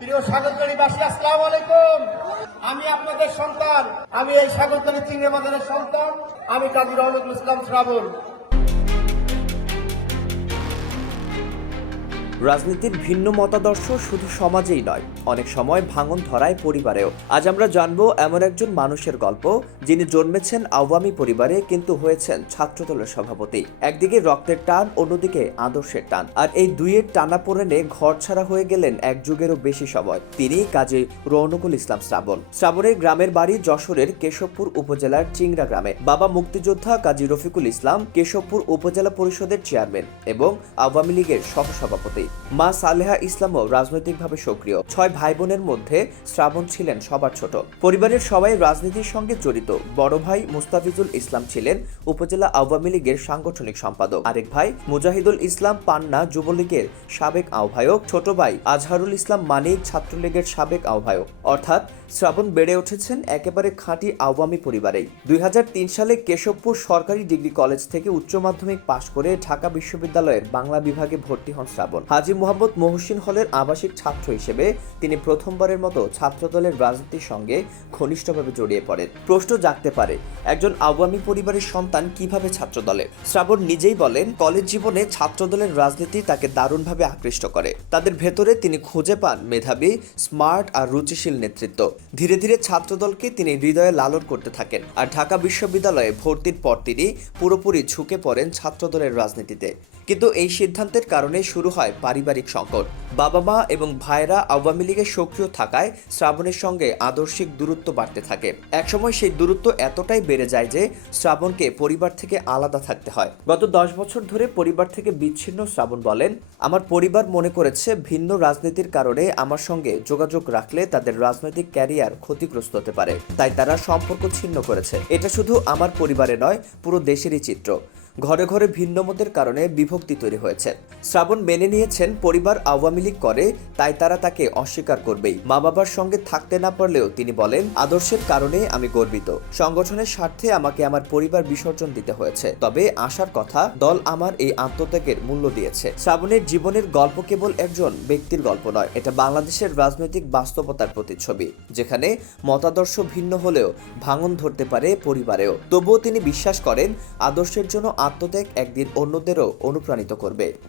প্রিয় সাগরতলীবাসী আসসালাম আলাইকুম। আমি আপনাদের সন্তান। আমি এই সাগরতলী চিংড়ি বাজারের সন্তান। আমি কাজী রহমতুল ইসলাম শ্রাবণ। রাজনীতির ভিন্ন মতাদর্শ শুধু সমাজেই নয়, অনেক সময় ভাঙন ধরায় পরিবারেও। আজ আমরা জানব এমন একজন মানুষের গল্প, যিনি জন্মেছেন আওয়ামী পরিবারে কিন্তু হয়েছেন ছাত্রদলের সভাপতি। একদিকে রক্তের টান, অন্যদিকে আদর্শের টান। আর এই দুইয়ের টানা পড়েনে ঘর ছাড়া হয়ে গেলেন এক যুগেরও বেশি সময়। তিনি কাজী রৌনকুল ইসলাম শ্রাবণ। শ্রাবণের গ্রামের বাড়ি যশোরের কেশবপুর উপজেলার চিংড়া গ্রামে। বাবা মুক্তিযোদ্ধা কাজী রফিকুল ইসলাম কেশবপুর উপজেলা পরিষদের চেয়ারম্যান এবং আওয়ামী লীগের সহসভাপতি। মা সালেহা ইসলামও রাজনৈতিকভাবে সক্রিয়। ছয় ভাই বোনের মধ্যে শ্রাবণ ছিলেন সবার ছোট। পরিবারের সবাই রাজনীতির সঙ্গে জড়িত। বড় ভাই মুস্তাফিজুল ইসলাম ছিলেন উপজেলা আওয়ামী লীগের সাংগঠনিক সম্পাদক। আরেক ভাই মুজাহিদুল ইসলাম পান্না যুবলীগের সাবেক আহ্বায়ক। ছোট ভাই আজহারুল ইসলাম মানিক ছাত্রলীগের সাবেক আহ্বায়ক। অর্থাৎ শ্রাবণ বেড়ে উঠেছেন একেবারে খাঁটি আওয়ামী পরিবারেই। দুই হাজার তিন সালে কেশবপুর সরকারি ডিগ্রি কলেজ থেকে উচ্চ মাধ্যমিক পাশ করে ঢাকা বিশ্ববিদ্যালয়ের বাংলা বিভাগে ভর্তি হন শ্রাবণ। হাজি মোহাম্মদ মহসিন হলের আবাসিক ছাত্র হিসেবে তিনি প্রথমবারের মতো ছাত্রদলের রাজনীতির সঙ্গে ঘনিষ্ঠভাবে জড়িয়ে পড়েন। প্রশ্ন জাগতে পারে একজন আওয়ামী পরিবারের সন্তান কীভাবে ছাত্রদলে? শ্রাবণ নিজেই বলেন, কলেজ জীবনে ছাত্রদলের রাজনীতি তাকে দারুণভাবে আকৃষ্ট করে। তাদের ভেতরে তিনি খুঁজে পান মেধাবী, স্মার্ট আর রুচিশীল নেতৃত্ব। ধীরে ধীরে ছাত্রদলকে তিনি হৃদয়ে লালন করতে থাকেন আর ঢাকা বিশ্ববিদ্যালয়ে ভর্তির পর তিনি পুরোপুরি ঝুঁকে পড়েন ছাত্রদলের রাজনীতিতে। কিন্তু এই সিদ্ধান্তের কারণে শুরু হয় পারিবারিক সংকট। বাবা মা এবং ভাইরা আওয়ামী লীগে সক্রিয় থাকায় শ্রাবণের সঙ্গে আদর্শিক দূরত্ব বাড়তে থাকে। একসময় সেই দূরত্ব এতটাই বেড়ে যায় যে শ্রাবণকে পরিবার থেকে আলাদা থাকতে হয়। গত দশ বছর ধরে পরিবার থেকে বিচ্ছিন্ন শ্রাবণ বলেন, আমার পরিবার মনে করেছে ভিন্ন রাজনীতির কারণে আমার সঙ্গে যোগাযোগ রাখলে তাদের রাজনৈতিক ক্যারিয়ার ক্ষতিগ্রস্ত হতে পারে। তাই তারা সম্পর্ক ছিন্ন করেছে। এটা শুধু আমার পরিবারে নয়, পুরো দেশেরই চিত্র। ঘরে ঘরে ভিন্ন মতের কারণে বিভক্তি তৈরি হয়েছে। শ্রাবণ মেনে নিয়েছেন পরিবার আওয়ামী লীগ করে, তাই তারা তাকে অস্বীকার করবেই। মা বাবার সঙ্গে থাকতে না পারলেও তিনি বলেন, আদর্শের কারণে আমি গর্বিত। সংগঠনের স্বার্থে আমাকে আমার পরিবার বিসর্জন দিতে হয়েছে। তবে আসার কথা, দল আমার এই আত্মত্যাগের মূল্য দিয়েছে। শ্রাবণের জীবনের গল্প কেবল একজন ব্যক্তির গল্প নয়, এটা বাংলাদেশের রাজনৈতিক বাস্তবতার প্রতিচ্ছবি, যেখানে মতাদর্শ ভিন্ন হলেও ভাঙন ধরতে পারে পরিবারেও। তবুও তিনি বিশ্বাস করেন, আদর্শের জন্য আত্মত্যাগ একদিন অন্যদেরও অনুপ্রাণিত করবে।